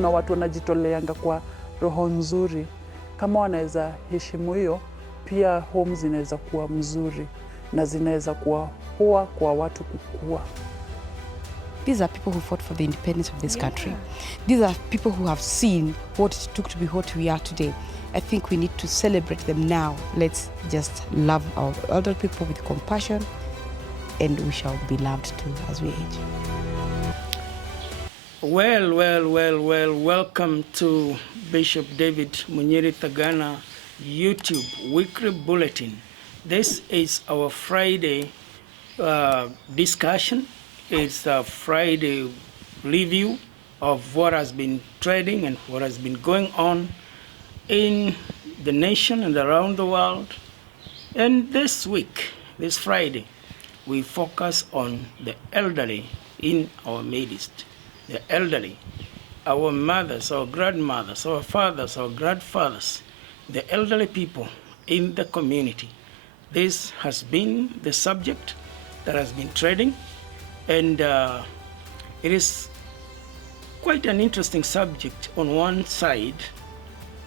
kuna watu wanajitoleanga kwa roho nzuri. Kama wanaweza heshimu hiyo, pia home zinaweza kuwa mzuri na zinaweza kuwa hoa kwa watu kukua. These are people who fought for the independence of this country. These are people who have seen what it took to be what we are today. I think we need to celebrate them now. Let's just love our elder people with compassion, and we shall be loved too as we age. Well, welcome to Bishop David Munyiri Thagana YouTube Weekly Bulletin. This is our Friday discussion. It's a Friday review of what has been trading and what has been going on in the nation and around the world. And this week, this Friday, we focus on the elderly in our midst. The elderly, our mothers, our grandmothers, our fathers, our grandfathers, the elderly people in the community. This has been the subject that has been trading, and it is quite an interesting subject on one side,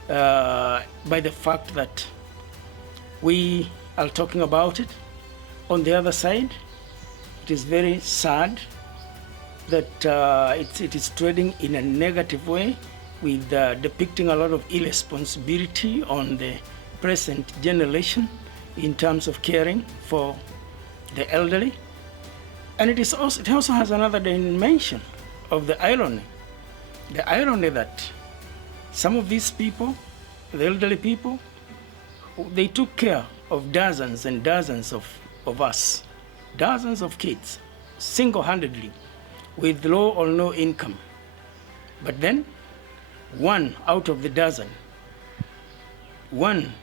by the fact that we are talking about it. On the other side, it is very sad that it is trading in a negative way, with depicting a lot of irresponsibility on the present generation in terms of caring for the elderly. And it also has another dimension of the irony that some of these people, the elderly people, they took care of dozens and dozens of us, dozens of kids, single-handedly, with low or no income. But then, one out of the dozen, one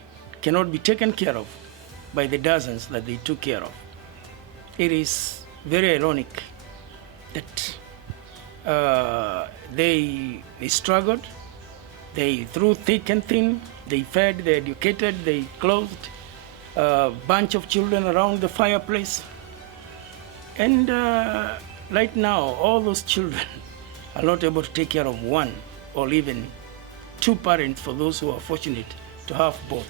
cannot be taken care of by the dozens that they took care of. It is very ironic that they struggled, they through thick and thin, they fed, they educated, they clothed a bunch of children around the fireplace. And right now, all those children are not able to take care of one or even two parents for those who are fortunate to have both.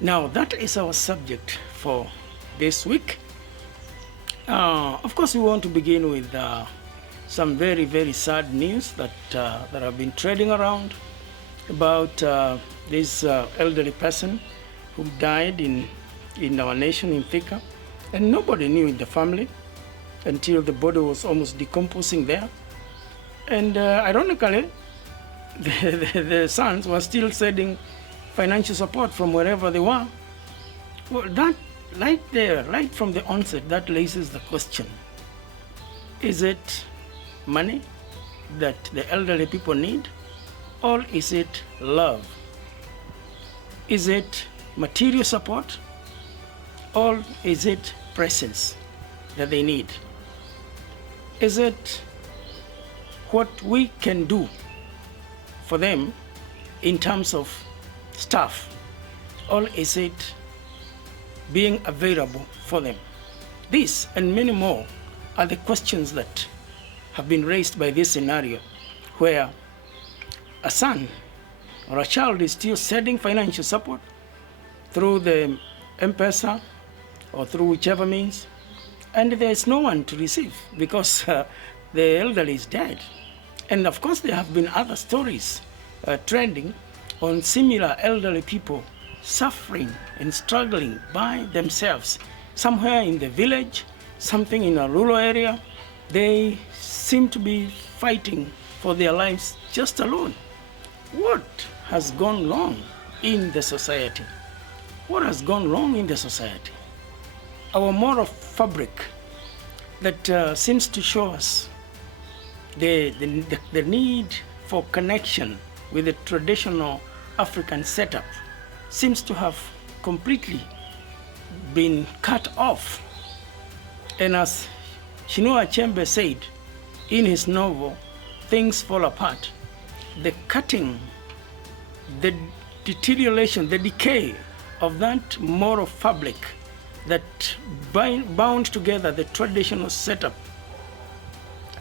Now, that is our subject for this week. Of course, we want to begin with some very, very sad news that have been trading around about this elderly person who died in our nation, in Thika, and nobody knew in the family until the body was almost decomposing there. And ironically, the sons were still sending financial support from wherever they were. Well, that right there, right from the onset, that raises the question: is it money that the elderly people need, or is it love? Is it material support, or is it presence that they need? Is it what we can do for them in terms of staff, or is it being available for them? This and many more are the questions that have been raised by this scenario, where a son or a child is still sending financial support through the M-Pesa or through whichever means, and there is no one to receive because the elderly is dead. And of course, there have been other stories trending on similar elderly people suffering and struggling by themselves. Somewhere in the village, something in a rural area, they seem to be fighting for their lives just alone. What has gone wrong in the society? What has gone wrong in the society? Our moral fabric that seems to show us the need for connection with the traditional African setup seems to have completely been cut off. And as Chinua Achebe said in his novel, Things Fall Apart, the cutting, the deterioration, the decay of that moral fabric that bound together the traditional setup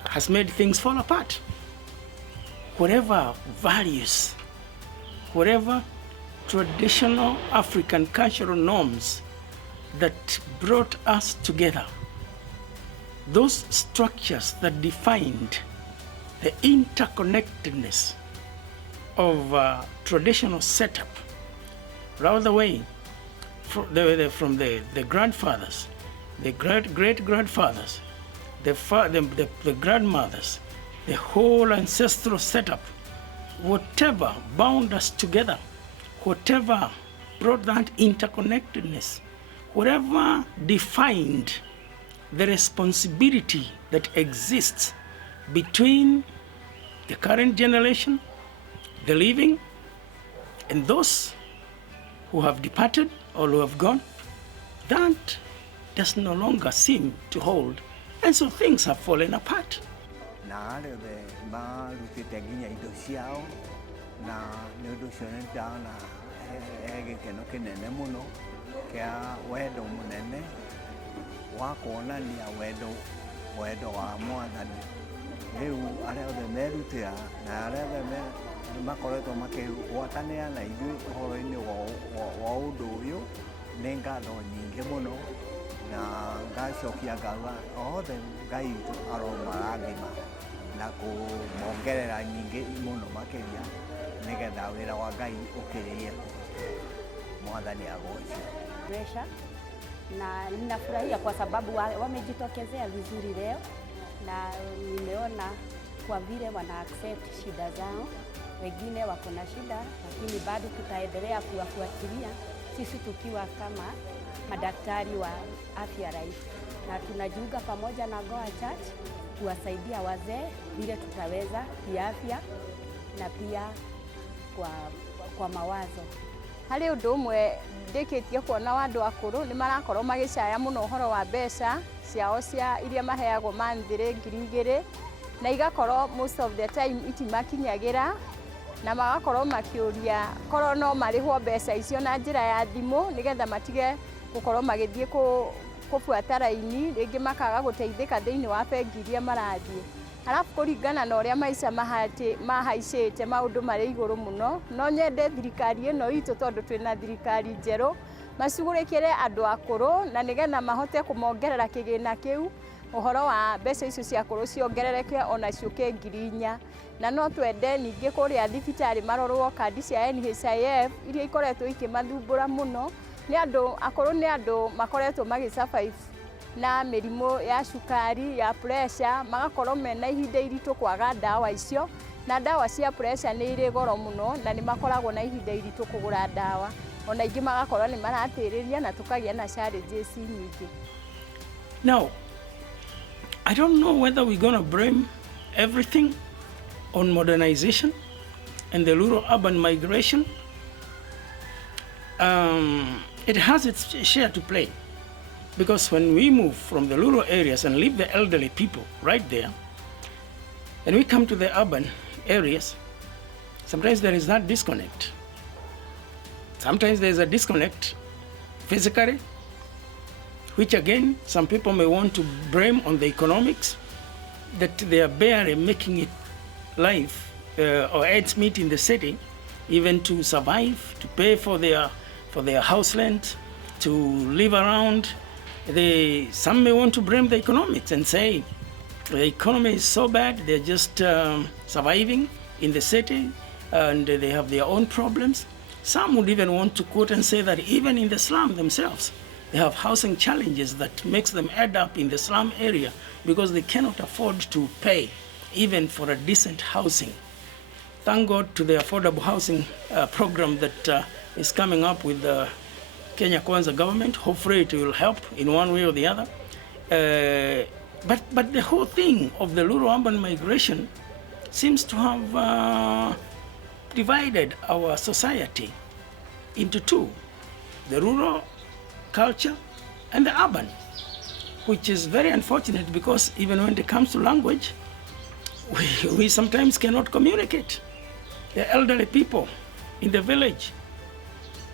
has made things fall apart. whatever values, whatever traditional African cultural norms that brought us together, those structures that defined the interconnectedness of traditional setup, right the way from the grandfathers, the great-grandfathers, the grandmothers, the whole ancestral setup, whatever bound us together, whatever brought that interconnectedness, whatever defined the responsibility that exists between the current generation, the living, and those who have departed or who have gone, that does no longer seem to hold. And so things have fallen apart. Na le ma lukite ginya ido siao na nudu sonenta na ege keno kenene muno kia wedo munene wakona ni wedo wa mwathani riu aria othe merutira na aria othe makoretwo makĩgwatanĩra na ithuĩ ũhoro-inĩ wa ũndũ ũyũ nĩ ngatho nyingĩ mũno na ngacokia ngauga othe Ngai witũ aromarathima na kũmongerera nyingĩ mũno makĩria nĩgetha wĩra wa Ngai ũkĩrĩe mwathani agocwo. Na ninafurahia kwa sababu wamejitokezea vizuri leo na nimeona kwa vile wana accept shida zao. Wengine wako na shida lakini bado tutaendelea kuwafuatilia sisi tukiwa kama madaktari wa afya rahisi, na tunajiunga pamoja na Goa Church kuwasaidia wazee vile tutaweza kiafya na pia kwa mawazo. Hari undu umwe ndikitie kuona wandu akuru ni marakorwo magicaya muno uhoro wa mbeca ciao cia iria maheagwo manthire 2,000 na igakorwo most of the time itimakinyagira na magakorwo makiuria korwo no marihwo mbeca icio na njira ya thimu nigetha matige gukorwo magithie kufuata raini ringi makaga guteithika thiini wa bengi iria marathie. Halafu kuringana na uria maica mahaicite maundu mari iguru muno, no nyende thirikari ĩno itũ tondu twina thirikari njeru macugurikire andu akuru na nigetha mahote kumongerera kigina kiu uhoro wa mbeca icio cia akuru ciongerereke ona ciuke 4,000 na no twende ningi kuria thibitari marorwo kandi cia NHIF iria ikoretwo ikimathumbura muno ni andu akuru ni andu makoretwo magisurvive na mirimu ya cukari ya pressure magakorwo mena ihinda iritu kwaga ndawa icio na ndawa cia pressure ni iri goro muno na ni makoragwo na ihinda iritu kugura ndawa ona ingi magakorwo ni maratiriria na tukagia na challenges nyingi. Now, I don't know whether we're going to blame everything on modernization and the rural-urban migration. It has its share to play, because when we move from the rural areas and leave the elderly people right there, and we come to the urban areas, sometimes there is that disconnect. Sometimes there is a disconnect physically, which again, some people may want to blame on the economics, that they are barely making it life or ends meet in the city, even to survive, to pay for their house rent, to live around. Some may want to blame the economics and say the economy is so bad, they're just surviving in the city and they have their own problems. Some would even want to quote and say that even in the slum themselves, they have housing challenges that makes them add up in the slum area because they cannot afford to pay even for a decent housing. Thank God to the affordable housing program that is coming up with the Kenya Kwanza government. Hopefully it will help in one way or the other. But the whole thing of the rural-urban migration seems to have divided our society into two, the rural culture and the urban, which is very unfortunate because even when it comes to language, we sometimes cannot communicate. The elderly people in the village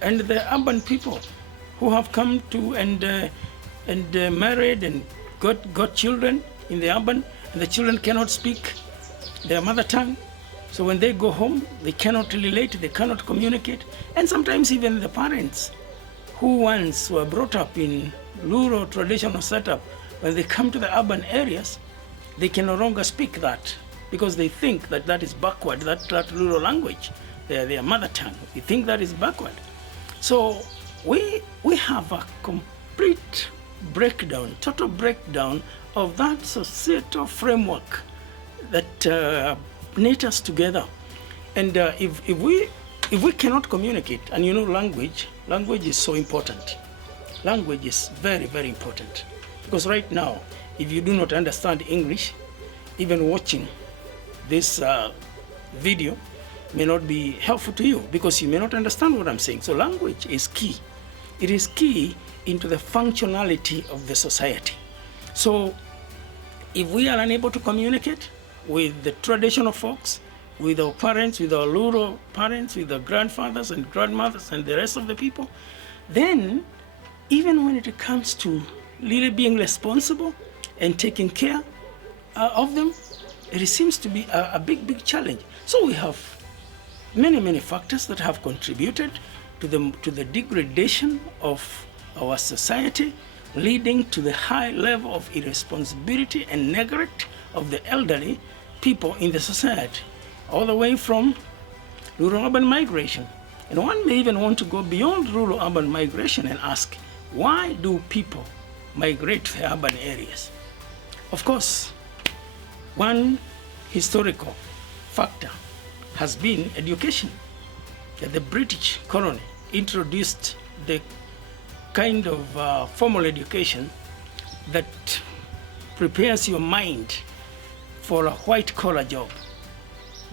and the urban people who have come to and married and got children in the urban, and the children cannot speak their mother tongue. So when they go home, they cannot relate, they cannot communicate. And sometimes even the parents who once were brought up in rural traditional setup, when they come to the urban areas, they can no longer speak that because they think that that is backward, that rural language, their mother tongue. They think that is backward. So we have a complete breakdown, total breakdown of that societal framework that knit us together. And if we cannot communicate, and you know language is so important. Language is very, very important. Because right now, if you do not understand English, even watching this video may not be helpful to you because you may not understand what I'm saying. So language is key. It is key into the functionality of the society. So if we are unable to communicate with the traditional folks, with our parents, with our rural parents, with our grandfathers and grandmothers and the rest of the people, then even when it comes to really being responsible and taking care of them, it seems to be a big challenge. So we have many factors that have contributed to the degradation of our society, leading to the high level of irresponsibility and neglect of the elderly people in the society, all the way from rural-urban migration. And one may even want to go beyond rural-urban migration and ask, why do people migrate to the urban areas? Of course, one historical factor has been education. That the British colony introduced the kind of formal education that prepares your mind for a white-collar job.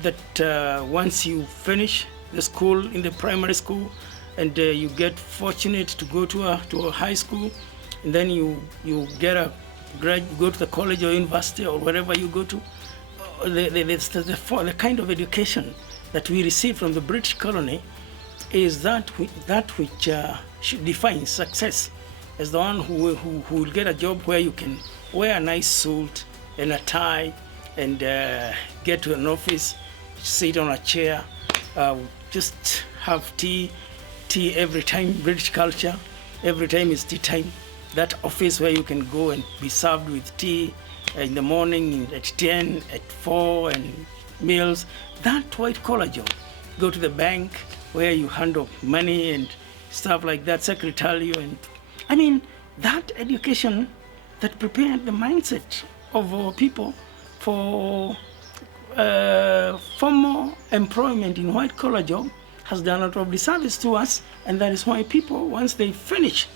That once you finish the school in the primary school and you get fortunate to go to a high school, and then you go to the college or university or wherever you go to, the kind of education that we receive from the British colony is that which defines success as the one who will get a job where you can wear a nice suit and a tie and get to an office, sit on a chair, just have tea every time. British culture, every time is tea time. That office where you can go and be served with tea in the morning, at 10, at 4, and meals. That white collar job. Go to the bank where you handle money and stuff like that, secretarial. And I mean, that education that prepared the mindset of our people for formal employment in white collar job has done a lot of disservice to us. And that is why people, once they finish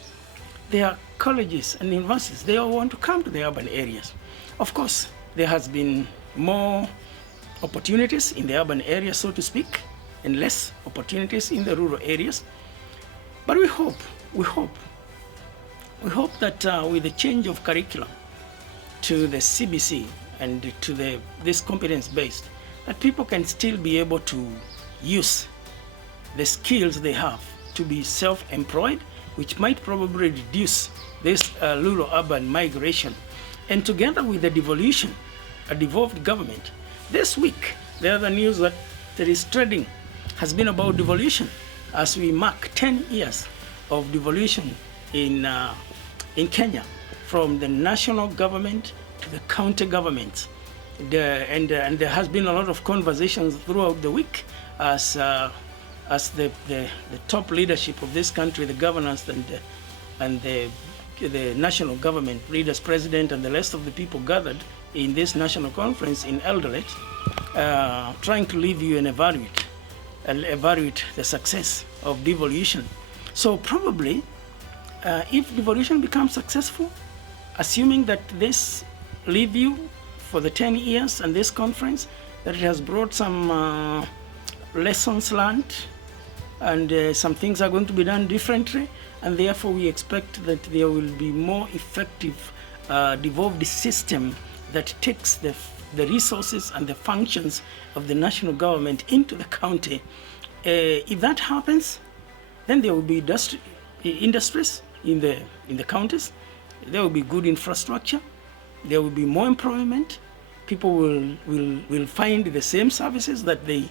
their colleges and universities, they all want to come to the urban areas. Of course, there has been more opportunities in the urban areas, so to speak, and less opportunities in the rural areas. But we hope that with the change of curriculum to the CBC and to this competence-based, that people can still be able to use the skills they have to be self-employed, which might probably reduce this rural-urban migration. And together with the devolution, a devolved government, this week, the other news that is trending has been about devolution, as we mark 10 years of devolution in Kenya, from the national government to the county government. And there has been a lot of conversations throughout the week as the top leadership of this country, the governors and the national government leaders, president, and the rest of the people gathered in this national conference in Eldoret, trying to review and evaluate the success of devolution. So probably, if devolution becomes successful, assuming that this review for the 10 years and this conference, that it has brought some lessons learned, and some things are going to be done differently, and therefore we expect that there will be more effective devolved system that takes the resources and the functions of the national government into the county. If that happens, then there will be industries in the counties. There will be good infrastructure. There will be more employment. people will find the same services that they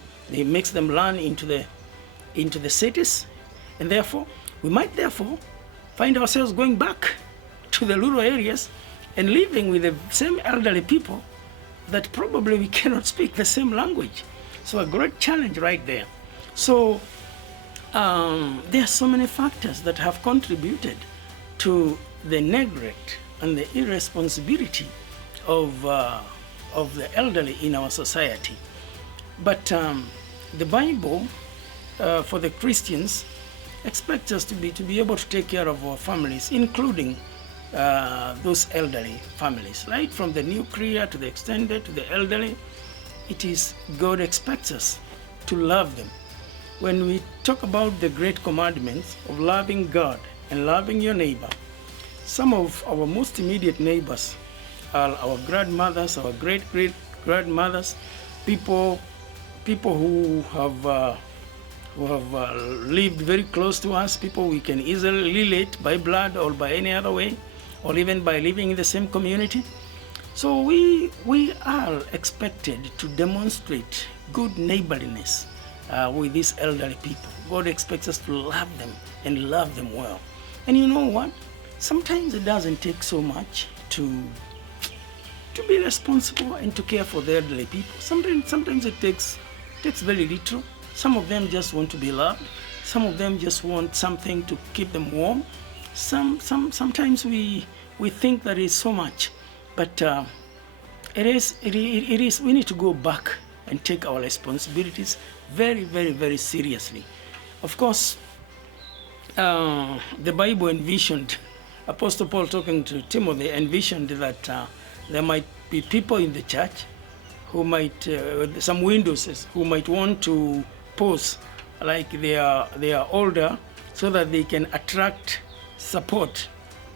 makes them learn into the cities, and therefore we might therefore find ourselves going back to the rural areas and living with the same elderly people that probably we cannot speak the same language. So a great challenge right there. So there are so many factors that have contributed to the neglect and the irresponsibility of the elderly in our society. But the Bible, for the Christians, expects us to be able to take care of our families, including those elderly families, right? From the nuclear to the extended to the elderly. It is God expects us to love them. When we talk about the great commandments of loving God and loving your neighbor, some of our most immediate neighbors are our grandmothers, our great-great-grandmothers, people who have lived very close to us, people we can easily relate by blood or by any other way, or even by living in the same community. So we are expected to demonstrate good neighborliness with these elderly people. God expects us to love them and love them well. And you know what? Sometimes it doesn't take so much to be responsible and to care for the elderly people. Sometimes it takes very little. Some of them just want to be loved. Some of them just want something to keep them warm. Sometimes we think that is so much, but it is. We need to go back and take our responsibilities very, very, very seriously. Of course, the Bible envisioned, Apostle Paul talking to Timothy envisioned that there might be people in the church who might, some windows, who might want to pose like they are older, so that they can attract support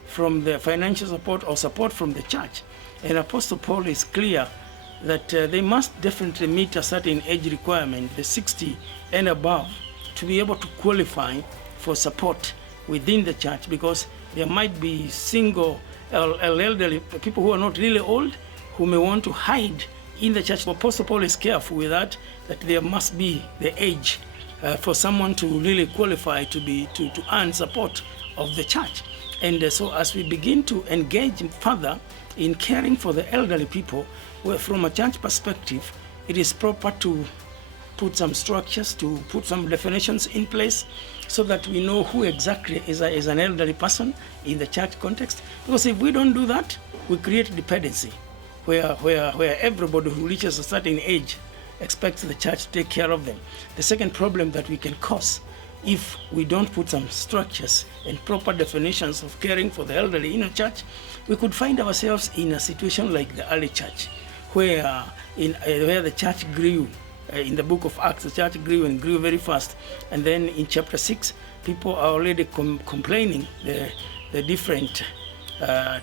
from the financial support or support from the church. And Apostle Paul is clear that they must definitely meet a certain age requirement, the 60 and above, to be able to qualify for support within the church, because there might be single elderly people who are not really old who may want to hide in the church. Apostle Paul is careful with that there must be the age for someone to really qualify to earn support of the church. And so as we begin to engage further in caring for the elderly people, from a church perspective, it is proper to put some structures, to put some definitions in place, so that we know who exactly is an elderly person in the church context. Because if we don't do that, we create dependency, where everybody who reaches a certain age expects the church to take care of them. The second problem that we can cause, if we don't put some structures and proper definitions of caring for the elderly in a church, we could find ourselves in a situation like the early church, where the church grew. In the book of Acts, the church grew and grew very fast. And then in chapter 6, people are already complaining, the different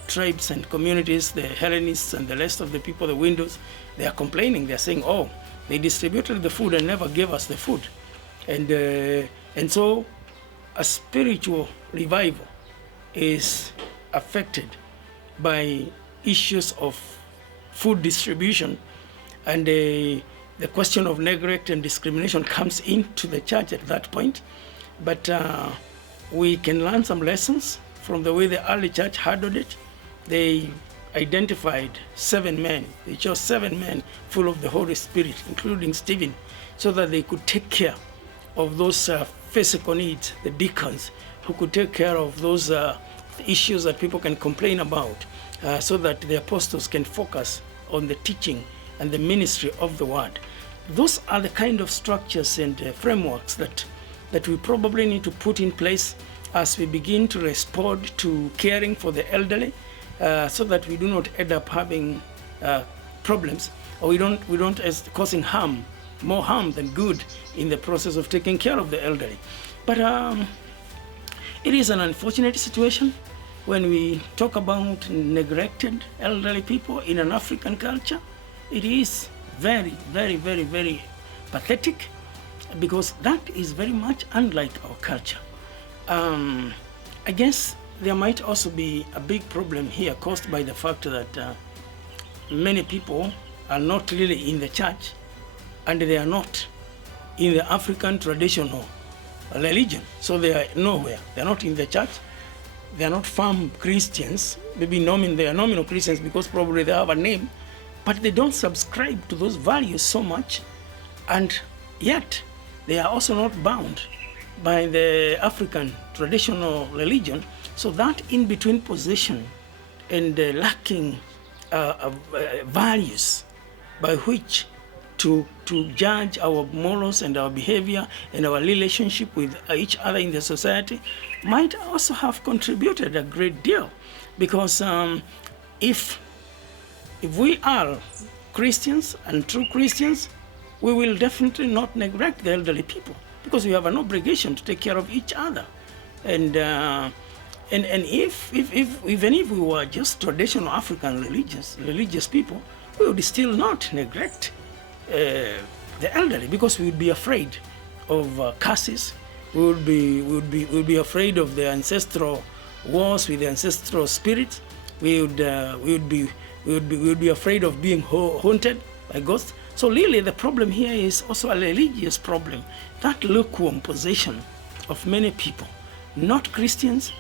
tribes and communities, the Hellenists and the rest of the people, the Windows, they are complaining. They are saying, oh, they distributed the food and never gave us the food. And so a spiritual revival is affected by issues of food distribution, and the question of neglect and discrimination comes into the church at that point. But we can learn some lessons from the way the early church handled it. They identified 7 men. They chose 7 men full of the Holy Spirit, including Stephen, so that they could take care of those physical needs, the deacons, who could take care of those issues that people can complain about, so that the apostles can focus on the teaching and the ministry of the word. Those are the kind of structures and frameworks that we probably need to put in place as we begin to respond to caring for the elderly, so that we do not end up having problems, or we don't as causing more harm than good in the process of taking care of the elderly. But it is an unfortunate situation when we talk about neglected elderly people in an African culture. It is very, very, very, very pathetic, because that is very much unlike our culture. I guess there might also be a big problem here caused by the fact that many people are not really in the church, and they are not in the African traditional religion. So they are nowhere. They are not in the church. They are not firm Christians. Maybe they are nominal Christians because probably they have a name, but they don't subscribe to those values so much, and yet they are also not bound by the African traditional religion. So that in-between position and lacking values by which to judge our morals and our behavior and our relationship with each other in the society might also have contributed a great deal. Because if we are Christians and true Christians, we will definitely not neglect the elderly people, because we have an obligation to take care of each other. And if even if we were just traditional African religious people, we would still not neglect the elderly, because we would be afraid of curses. We would be afraid of the ancestral wars with the ancestral spirits. We would be afraid of being haunted by ghosts. So really, the problem here is also a religious problem. That lukewarm position of many people, not Christians,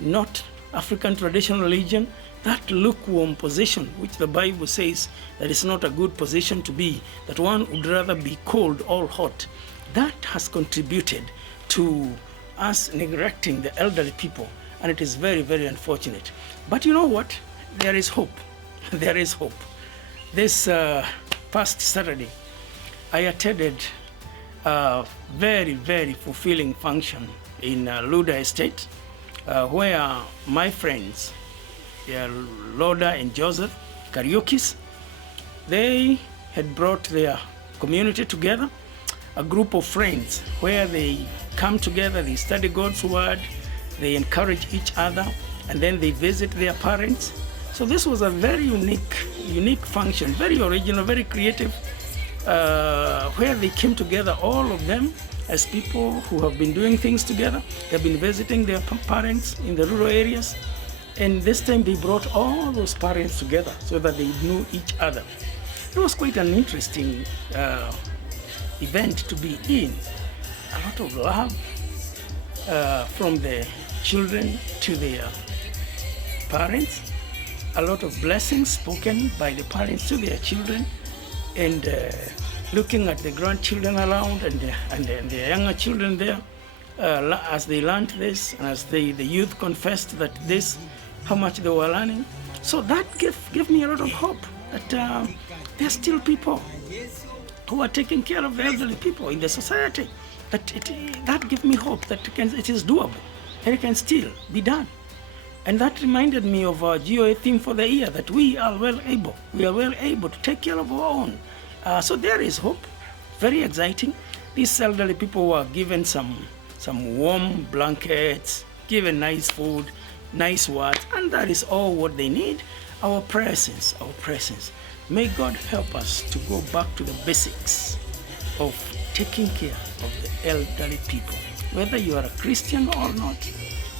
not African traditional religion, that lukewarm position, which the Bible says that is not a good position to be, that one would rather be cold or hot, that has contributed to us neglecting the elderly people, and it is very, very unfortunate. But you know what? There is hope. There is hope. This past Saturday, I attended a very, very fulfilling function in Luda Estate, where my friends, Loda and Joseph Kariukis, they had brought their community together, a group of friends where they come together, they study God's word, they encourage each other, and then they visit their parents. So this was a very unique function, very original, very creative, where they came together, all of them, as people who have been doing things together. They've been visiting their parents in the rural areas, and this time they brought all those parents together so that they knew each other. It was quite an interesting event to be in. A lot of love from the children to their parents, a lot of blessings spoken by the parents to their children, and looking at the grandchildren around and the younger children there, as they learned this, and as the youth confessed that this, how much they were learning. So that gave me a lot of hope that there are still people who are taking care of the elderly people in the society. That gave me hope that it is doable and it can still be done. And that reminded me of our GOA theme for the year, that we are well able to take care of our own. So there is hope, very exciting. These elderly people were given some warm blankets, given nice food, nice words, and that is all what they need. Our presence. May God help us to go back to the basics of taking care of the elderly people. Whether you are a Christian or not,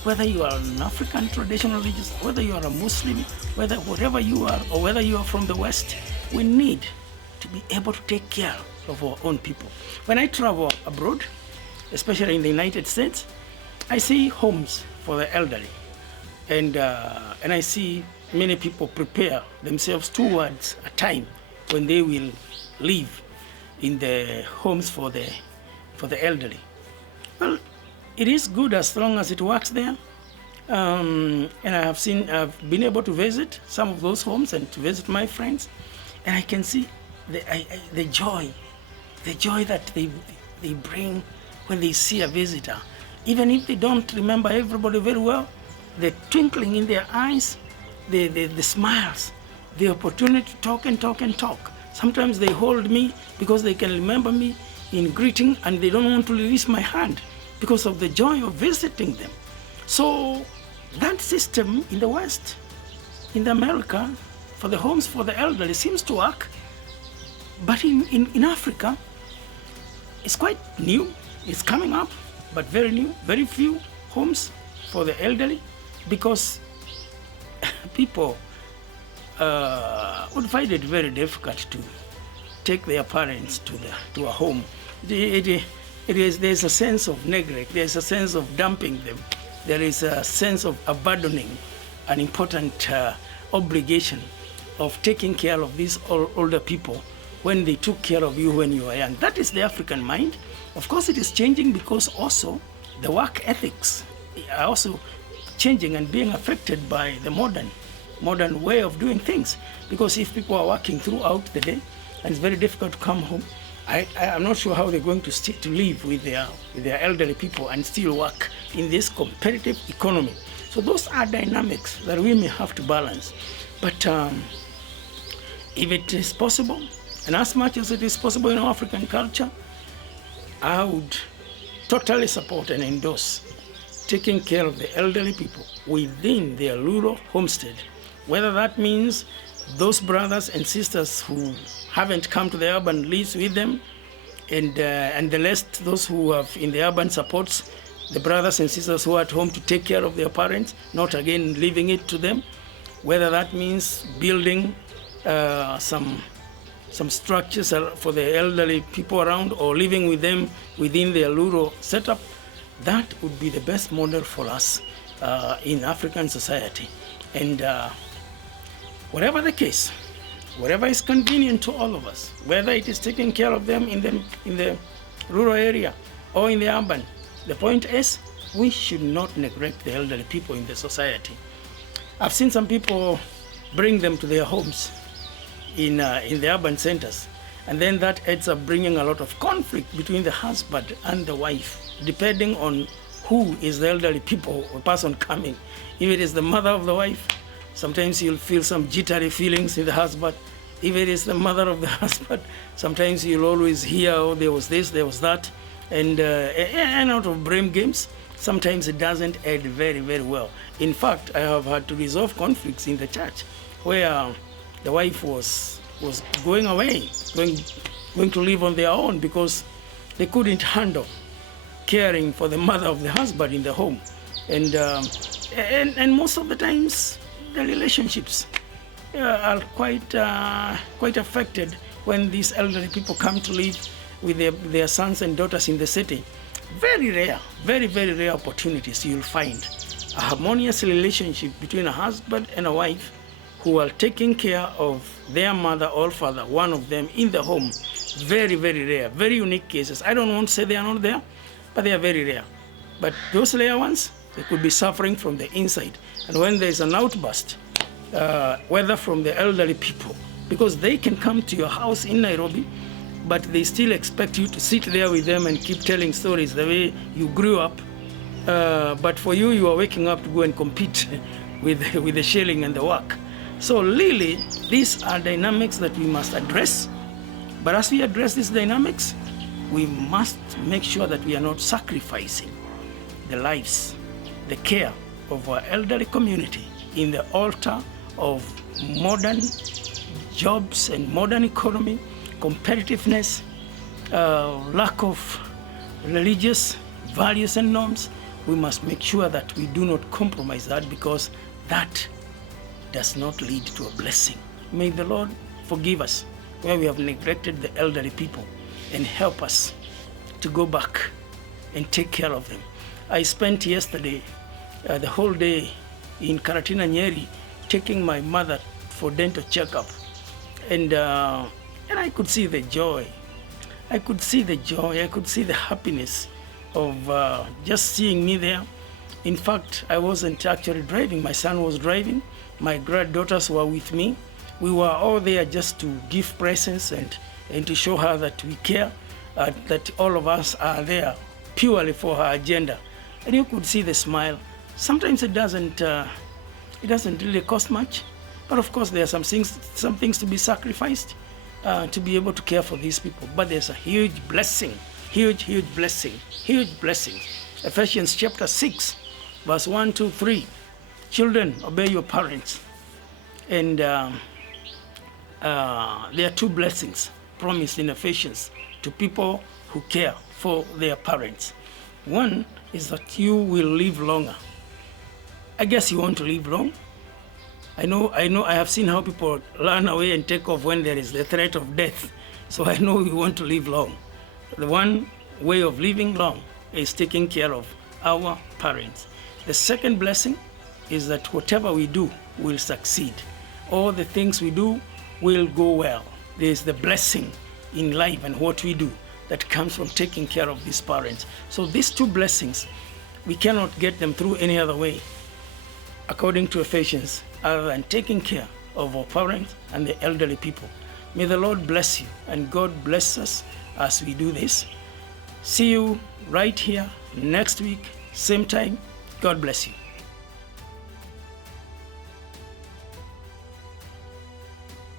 whether you are an African traditional religious, whether you are a Muslim, whatever you are, or whether you are from the West, we need to be able to take care of our own people. When I travel abroad, especially in the United States, I see homes for the elderly, and I see many people prepare themselves towards a time when they will live in the homes for the elderly. Well, it is good as long as it works there. And I've been able to visit some of those homes and to visit my friends, and I can see the joy that they bring when they see a visitor. Even if they don't remember everybody very well, the twinkling in their eyes, the smiles, the opportunity to talk and talk and talk. Sometimes they hold me because they can remember me in greeting, and they don't want to release my hand because of the joy of visiting them. So that system in the West, in America, for the homes for the elderly seems to work. But in Africa, it's quite new. It's coming up, but very new. Very few homes for the elderly, because people would find it very difficult to take their parents to a home. There's a sense of neglect, there's a sense of dumping them, there is a sense of abandoning an important obligation of taking care of these older people when they took care of you when you were young. That is the African mind. Of course, it is changing because also the work ethics are also changing and being affected by the modern way of doing things. Because if people are working throughout the day and it's very difficult to come home, I'm not sure how they're going to live with their elderly people and still work in this competitive economy. So those are dynamics that we may have to balance. But if it is possible, and as much as it is possible in African culture, I would totally support and endorse taking care of the elderly people within their rural homestead. Whether that means those brothers and sisters who haven't come to the urban lives with them, and the rest, those who have in the urban supports the brothers and sisters who are at home to take care of their parents, not again leaving it to them. Whether that means building some structures for the elderly people around or living with them within their rural setup, that would be the best model for us in African society. And whatever the case, whatever is convenient to all of us, whether it is taking care of them in the rural area or in the urban, the point is we should not neglect the elderly people in the society. I've seen some people bring them to their homes in the urban centers, and then that ends up bringing a lot of conflict between the husband and the wife, depending on who is the elderly people or person coming. If it is the mother of the wife, sometimes you'll feel some jittery feelings in the husband. If it is the mother of the husband, sometimes you'll always hear, oh, there was this, there was that, and out of blame games, sometimes it doesn't end very, very well. In fact, I have had to resolve conflicts in the church where the wife was going away, going to live on their own because they couldn't handle caring for the mother of the husband in the home. And most of the times, the relationships are quite affected when these elderly people come to live with their sons and daughters in the city. Very rare, very, very rare opportunities you'll find a harmonious relationship between a husband and a wife who are taking care of their mother or father, one of them, in the home. Very, very rare, very unique cases. I don't want to say they are not there, but they are very rare. But those rare ones, they could be suffering from the inside. And when there's an outburst, whether from the elderly people, because they can come to your house in Nairobi, but they still expect you to sit there with them and keep telling stories the way you grew up. But for you, you are waking up to go and compete with the shelling and the work. So really, these are dynamics that we must address. But as we address these dynamics, we must make sure that we are not sacrificing the lives, the care of our elderly community in the altar of modern jobs and modern economy, competitiveness, lack of religious values and norms. We must make sure that we do not compromise that, because that does not lead to a blessing. May the Lord forgive us where we have neglected the elderly people and help us to go back and take care of them. I spent yesterday the whole day in Karatina, Nyeri, taking my mother for dental checkup, and I could see the joy. I could see the joy. I could see the happiness of just seeing me there. In fact, I wasn't actually driving. My son was driving. My granddaughters were with me. We were all there just to give presents and to show her that we care, that all of us are there purely for her agenda. And you could see the smile. Sometimes it doesn't really cost much, but of course there are some things to be sacrificed to be able to care for these people. But there's a huge blessing, huge blessing. Ephesians chapter 6, verse 1, 2, 3. Children, obey your parents. And there are two blessings promised in Ephesians to people who care for their parents. One is that you will live longer. I guess you want to live long. I have seen how people run away and take off when there is the threat of death. So I know we want to live long. The one way of living long is taking care of our parents. The second blessing is that whatever we do will succeed. All the things we do will go well. There is the blessing in life and what we do that comes from taking care of these parents. So these two blessings, we cannot get them through any other way, according to Ephesians, other than taking care of our parents and the elderly people. May the Lord bless you and God bless us as we do this. See you right here next week, same time. God bless you.